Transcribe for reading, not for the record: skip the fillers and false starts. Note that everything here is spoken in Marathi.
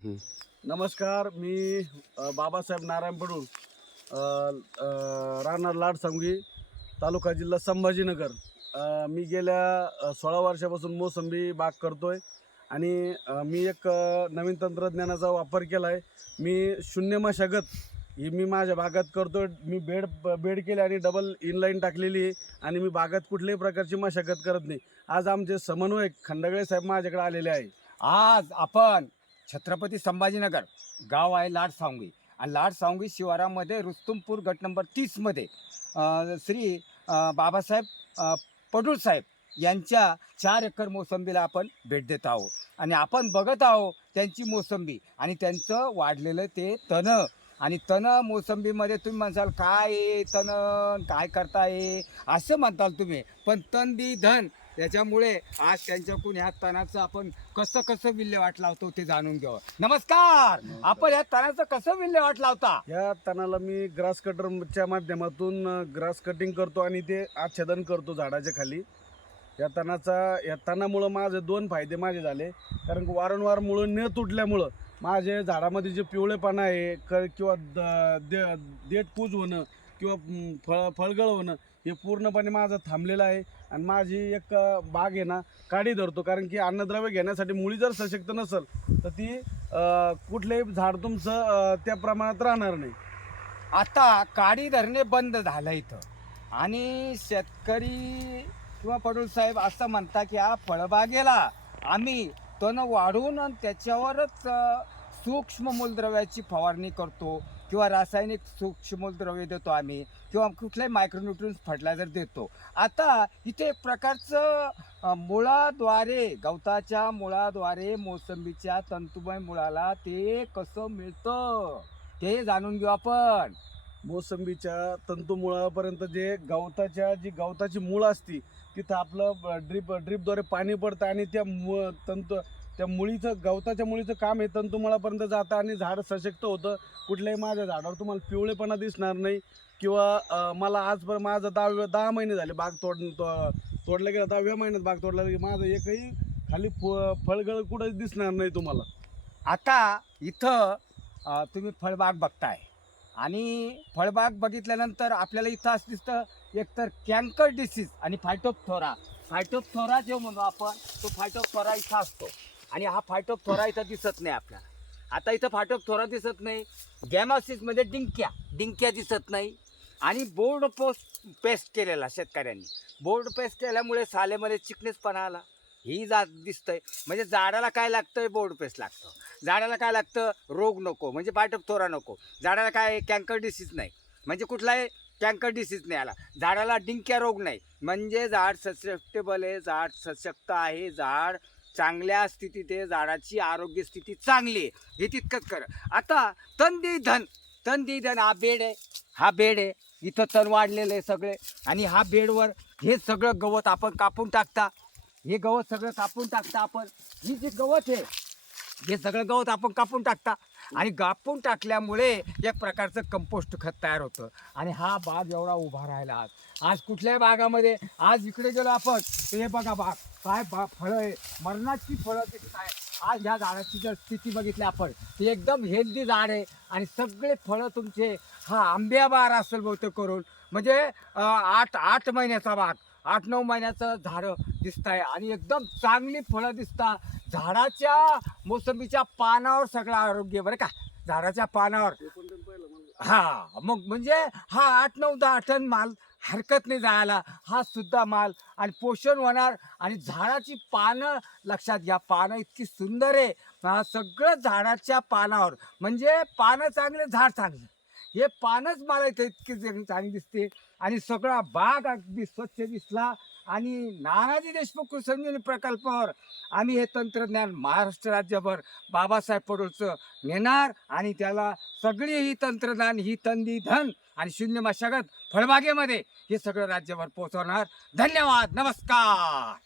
हं. नमस्कार, मी बाबासाहेब नारायण पडूळ, राहणार लाडसांगवी, तालुका जिल्हा संभाजीनगर. मी गेल्या 16 वर्षापासून मोसंबी बाग करतोय आणि मी एक नवीन तंत्रज्ञानाचा वापर केला आहे. मी शून्य मशागत ही मी माझ्या बागात करतो. मी बेड केले आणि डबल इनलाईन टाकलेली आहे आणि मी बागात कुठल्याही प्रकारची मशागत करत नाही. आज आमचे समन्वयक खंडगळे साहेब माझ्याकडे आलेले आहे. आज आपण छत्रपती संभाजीनगर गाव आहे लाडसांगवी आणि लाडसांगवी शिवारामध्ये रुस्तुमपूर गट नंबर 30मध्ये श्री बाबासाहेब पडूळ साहेब यांच्या 4 एकर मोसंबीला आपण भेट देत आहोत आणि आपण बघत आहोत त्यांची मोसंबी आणि त्यांचं वाढलेलं ते तण आणि तण मोसंबीमध्ये तुम्ही म्हणसाल काय आहे तण काय करताय असं म्हणताल तुम्ही, पण तण दी धन. त्याच्यामुळे आज त्यांच्याकडून ह्या तणाचं आपण कसं कसं विल्हेवाट लावतो ते जाणून घ्यावं. नमस्कार. आपण ह्या तणाचं कसं विल्हेवाट लावता? या तणाला मी ग्रास कटरच्या माध्यमातून ग्रास कटिंग करतो आणि ते आच्छादन करतो झाडाच्या खाली. या तणामुळं माझे 2 फायदे माझे झाले. कारण की वारंवार मुळं न तुटल्यामुळं माझे झाडामध्ये जे पिवळेपणा आहे किंवा देठ पूज होणं किंवा फळगळ होणं हे पूर्णपणे माझं थांबलेलं आहे. आणि माझी एक बाग आहे ना काडी धरतो, कारण की अन्नद्रव्य घेण्यासाठी मुळी जर सशक्त नसेल तर ती कुठलेही झाड तुमचं त्या प्रमाणात राहणार नाही. आता काडी धरणे बंद झालं इथं आणि शेतकरी किंवा पडूळ साहेब असं म्हणता की हा फळबागेला आम्ही तण वाढवून आणि त्याच्यावरच सूक्ष्म मूलद्रव्याची फवारणी करतो किंवा रासायनिक सूक्ष्म मूलद्रव्य देतो आम्ही किंवा कुठल्याही मायक्रोन्यूट्रियन्स फर्टिलायझर देतो. आता इथे एक प्रकारचं मुळाद्वारे गवताच्या मुळाद्वारे मोसंबीच्या तंतुमय मुळाला ते कसं मिळतं ते जाणून घेऊ आपण. मोसंबीच्या तंतुमुळापर्यंत जे गवताची मूळ असती तिथं आपलं ड्रीपद्वारे पाणी पडतं आणि त्या गवताच्या मुळीचं काम हे तंतुमुळापर्यंत जातं आणि झाड सशक्त होतं. कुठल्याही माझ्या झाडावर तुम्हाला पिवळेपणा दिसणार नाही किंवा मला आजपर्यंत माझं 10 महिने झाले बाग तोडलं गेलं. 10व्या महिन्यात बाग तोडला की माझं एकही खाली फळगळ कुठंच दिसणार नाही तुम्हाला. आता इथं तुम्ही फळबाग बघताय आणि फळबाग बघितल्यानंतर आपल्याला इथं असं दिसतं एकतर कॅन्कर डिसीज आणि फायटोप्थोरा जो म्हणतो आपण तो फायटोप्थोरा इथं असतो आणि हा फायटोप्थोरा इथं दिसत नाही आपल्याला. आता इथं फायटोप्थोरा दिसत नाही. गॅमासिसमध्ये डिंक्या दिसत नाही आणि बोर्ड पेस्ट केलेला शेतकऱ्यांनी. बोर्ड पेस्ट केल्यामुळे सालेमध्ये चिकनेसपणा आला ही दिसतंय. म्हणजे झाडाला काय लागतंय बोर्ड पेस्ट लागतं. झाडाला काय लागतं रोग नको म्हणजे फायटोप्थोरा नको. झाडाला काय कॅन्कर डिसीज नाही म्हणजे कुठलाही कॅन्कर डिसीज नाही आला. झाडाला डिंक्या रोग नाही म्हणजे झाड ससेप्टेबल आहे, झाड सशक्त आहे, झाड चांगल्या स्थितीत आहे, झाडाची आरोग्य स्थिती चांगली आहे. हे तितकंच खरं. आता तण दी धन हा बेड आहे इथं तण वाढलेलं आहे सगळे आणि हा बेडवर हे सगळं गवत आपण कापून टाकता. हे गवत सगळं कापून टाकता आपण. ही जे गवत आहे हे सगळं गवत आपण कापून टाकता आणि कापून टाकल्यामुळे एक प्रकारचं कंपोस्ट खत तयार होतं आणि हा बाग एवढा उभा राहिला. आज कुठल्याही बागामध्ये आज इकडे गेलो आपण तर हे बघा बाग काय फळं आहे, मरणाची फळं दिसत आहे. आज ह्या झाडाची जर स्थिती बघितली आपण ती एकदम हेल्दी झाड आहे आणि सगळे फळं तुमचे हा आंब्या बार असेल बहुतेक करून म्हणजे 8 महिन्याचा बाग 8-9 महिन्याचं झाडं दिसत आहे आणि एकदम चांगली फळं दिसतात. झाडाच्या मोसंबीच्या पानावर सगळं आरोग्य बरं का, झाडाच्या पानावर. हा मग म्हणजे हा 8-9-10 टन माल हरकत नाही जायला. हा सुद्धा माल आणि पोषण होणार आणि झाडाची पानं लक्षात घ्या. पानं इतकी सुंदर आहे. सगळं झाडाच्या पानावर म्हणजे पानं चांगले झाड चांगलं. हे पानच मला इथं इतकी चांगली दिसते आणि सगळा बाग अगदी स्वच्छ दिसला. आणि नानाजी देशमुख कृषी प्रकल्पावर आम्ही हे तंत्रज्ञान महाराष्ट्र राज्यभर बाबासाहेब पडूळचं नेणार आणि त्याला सगळी ही तंत्रज्ञान ही तंदी धन आणि शून्य मशागत फळबागेमध्ये हे सगळं राज्यभर पोहोचवणार. धन्यवाद. नमस्कार.